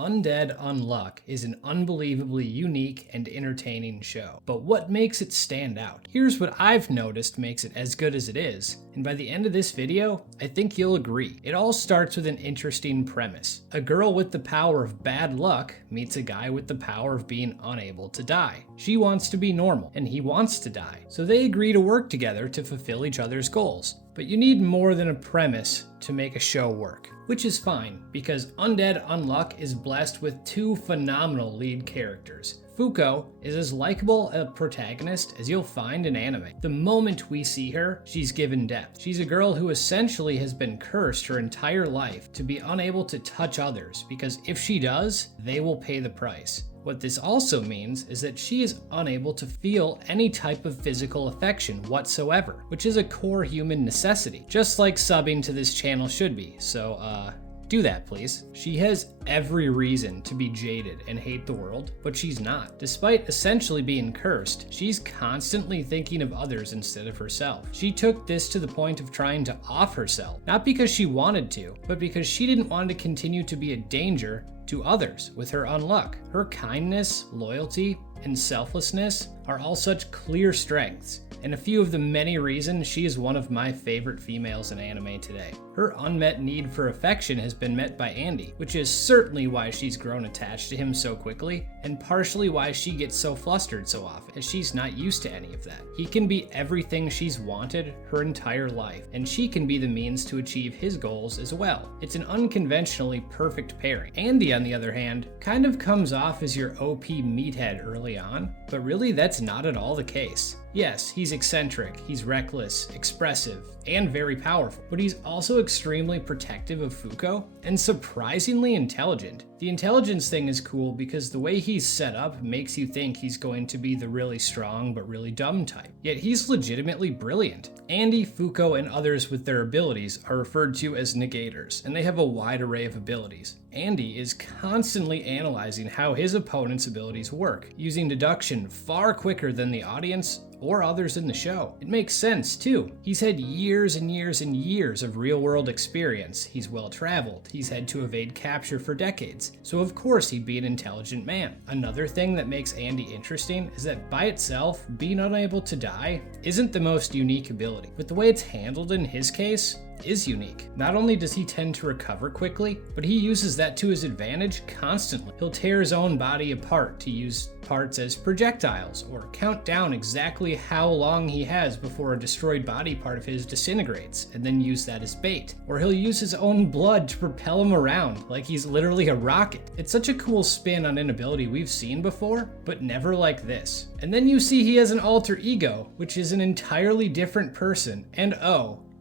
Undead Unluck is an unbelievably unique and entertaining show. But what makes it stand out? Here's what I've noticed makes it as good as it is, and by the end of this video, I think you'll agree. It all starts with an interesting premise. A girl with the power of bad luck meets a guy with the power of being unable to die. She wants to be normal, and he wants to die. So they agree to work together to fulfill each other's goals. But you need more than a premise to make a show work, which is fine, because Undead Unluck is blessed with two phenomenal lead characters. Fuuko is as likable a protagonist as you'll find in anime. The moment we see her, she's given depth. She's a girl who essentially has been cursed her entire life to be unable to touch others, because if she does, they will pay the price. What this also means is that she is unable to feel any type of physical affection whatsoever, which is a core human necessity, just like subbing to this channel should be, so do that, please. She has every reason to be jaded and hate the world, but she's not. Despite essentially being cursed, she's constantly thinking of others instead of herself. She took this to the point of trying to off herself, not because she wanted to, but because she didn't want to continue to be a danger to others with her unluck. Her kindness, loyalty, and selflessness are all such clear strengths, and a few of the many reasons she is one of my favorite females in anime today. Her unmet need for affection has been met by Andy, which is certainly why she's grown attached to him so quickly, and partially why she gets so flustered so often, as she's not used to any of that. He can be everything she's wanted her entire life, and she can be the means to achieve his goals as well. It's an unconventionally perfect pairing. Andy, on the other hand, kind of comes off as your OP meathead early on, but really that's not at all the case. Yes, he's eccentric, he's reckless, expressive, and very powerful, but he's also extremely protective of Fuuko and surprisingly intelligent. The intelligence thing is cool because the way he's set up makes you think he's going to be the really strong but really dumb type. Yet he's legitimately brilliant. Andy, Fuuko, and others with their abilities are referred to as negators, and they have a wide array of abilities. Andy is constantly analyzing how his opponent's abilities work, using deduction far quicker than the audience or others in the show. It makes sense too. He's had years and years and years of real-world experience. He's well-traveled. He's had to evade capture for decades. So of course he'd be an intelligent man. Another thing that makes Andy interesting is that by itself, being unable to die isn't the most unique ability, but the way it's handled in his case is unique. Not only does he tend to recover quickly, but he uses that to his advantage constantly. He'll tear his own body apart to use parts as projectiles, or count down exactly how long he has before a destroyed body part of his disintegrates, and then use that as bait. Or he'll use his own blood to propel him around like he's literally a rocket. It's such a cool spin on an ability we've seen before, but never like this. And then you see he has an alter ego, which is an entirely different person, and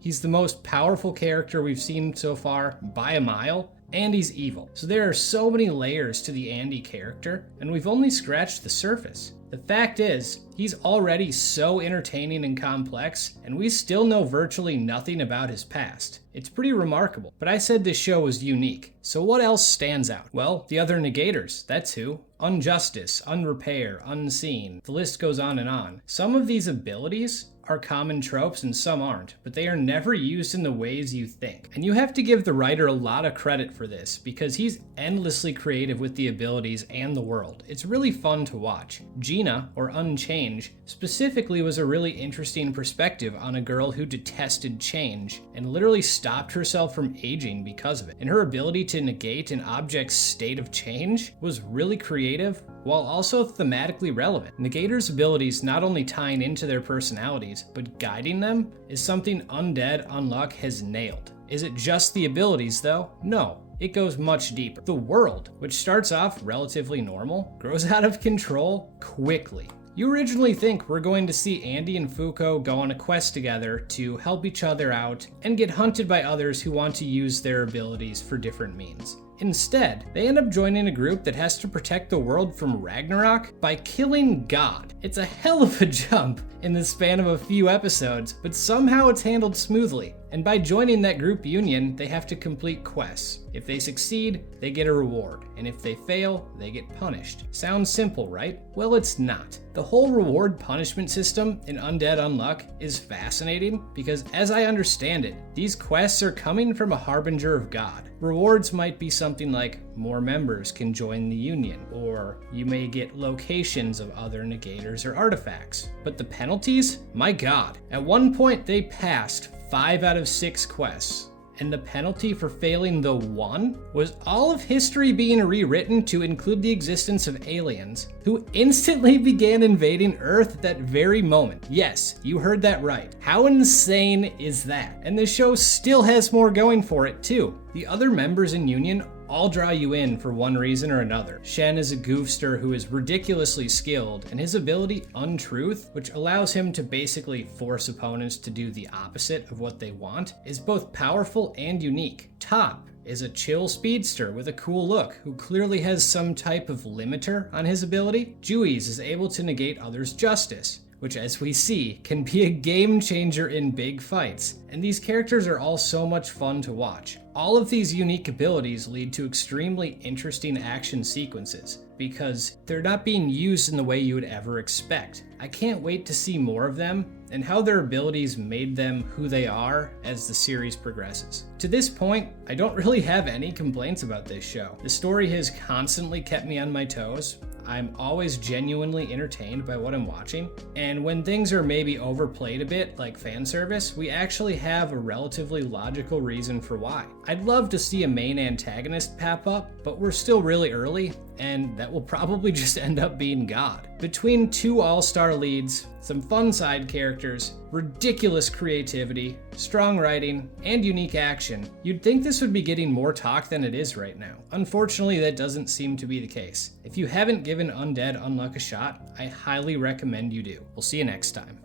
he's the most powerful character we've seen so far by a mile, and he's evil. So there are so many layers to the Andy character, and we've only scratched the surface. The fact is, he's already so entertaining and complex, and we still know virtually nothing about his past. It's pretty remarkable, but I said this show was unique. So what else stands out? Well, the other negators, that's who. Unjustice, Unrepair, Unseen, the list goes on and on. Some of these abilities are common tropes and some aren't, but they are never used in the ways you think. And you have to give the writer a lot of credit for this, because he's endlessly creative with the abilities and the world. It's really fun to watch. Gina, or Unchange, specifically was a really interesting perspective on a girl who detested change and literally stopped herself from aging because of it. And her ability to negate an object's state of change was really creative, while also thematically relevant. Negators' abilities not only tying into their personalities, but guiding them is something Undead Unluck has nailed. Is it just the abilities though? No. It goes much deeper. The world, which starts off relatively normal, grows out of control quickly. You originally think we're going to see Andy and Fuuko go on a quest together to help each other out and get hunted by others who want to use their abilities for different means. Instead, they end up joining a group that has to protect the world from Ragnarok by killing God. It's a hell of a jump in the span of a few episodes, but somehow it's handled smoothly. And by joining that group union, they have to complete quests. If they succeed, they get a reward, and if they fail, they get punished. Sounds simple, right? Well, it's not. The whole reward punishment system in Undead Unluck is fascinating because, as I understand it, these quests are coming from a harbinger of God. Rewards might be something like more members can join the union, or you may get locations of other negators or artifacts. But the penalties? My God. At one point, they passed 5 out of 6 quests. And the penalty for failing the one was all of history being rewritten to include the existence of aliens who instantly began invading Earth at that very moment. Yes, you heard that right. How insane is that? And the show still has more going for it too. The other members in Union all draw you in for one reason or another. Shen is a goofster who is ridiculously skilled, and his ability Untruth, which allows him to basically force opponents to do the opposite of what they want, is both powerful and unique. Top is a chill speedster with a cool look who clearly has some type of limiter on his ability. Juice is able to negate others' justice, which, as we see, can be a game changer in big fights. And these characters are all so much fun to watch. All of these unique abilities lead to extremely interesting action sequences because they're not being used in the way you would ever expect. I can't wait to see more of them and how their abilities made them who they are as the series progresses. To this point, I don't really have any complaints about this show. The story has constantly kept me on my toes. I'm always genuinely entertained by what I'm watching, and when things are maybe overplayed a bit, like fan service, we actually have a relatively logical reason for why. I'd love to see a main antagonist pop up, but we're still really early, and that will probably just end up being God. Between 2 all-star leads, some fun side characters, ridiculous creativity, strong writing, and unique action, you'd think this would be getting more talk than it is right now. Unfortunately, that doesn't seem to be the case. If you haven't given Undead Unluck a shot, I highly recommend you do. We'll see you next time.